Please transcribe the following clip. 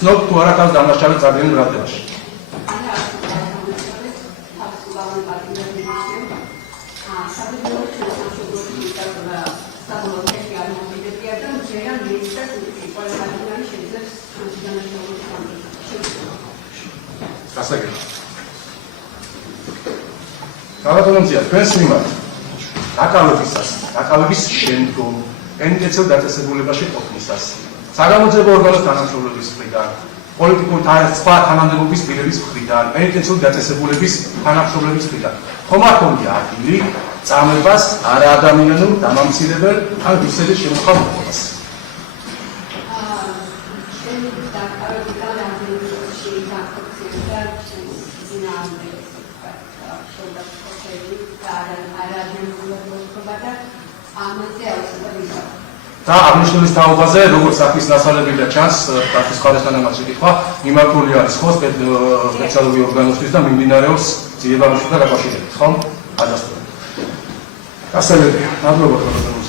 ცნობთ თუ არა თავს დამნაშავედ წარდგენილ ბრალდებაში. Გავატონომზია თქვენს მიმართ დაკავების შემდგომ ენკეცელ დაწესებულებაში ყოფნისას საგამოძიებო ორგანოს თანამშრომლების მხრიდან პოლიტიკური სხვა თანამდებობის პირების მხრიდან ენკეცელ დაწესებულების თანამშრომლების მხრიდან ხომ არ ქონია ადგილი წამებას არაადამიანურ დამამცირებელ ან რუსეთის შემოხმაურებას. და აღნიშნულის თაობაზე, როგორც საქმის მასალები და ჩანს, ტახის ხარისხანამაც შეკითხვა მიმართული არის ხო სპეციალური ორგანოსთვის და მიმდინარეობს ძიებამში და დაკავშირებით, ხო? ადასტურებთ. გასაგებია, მადლობა.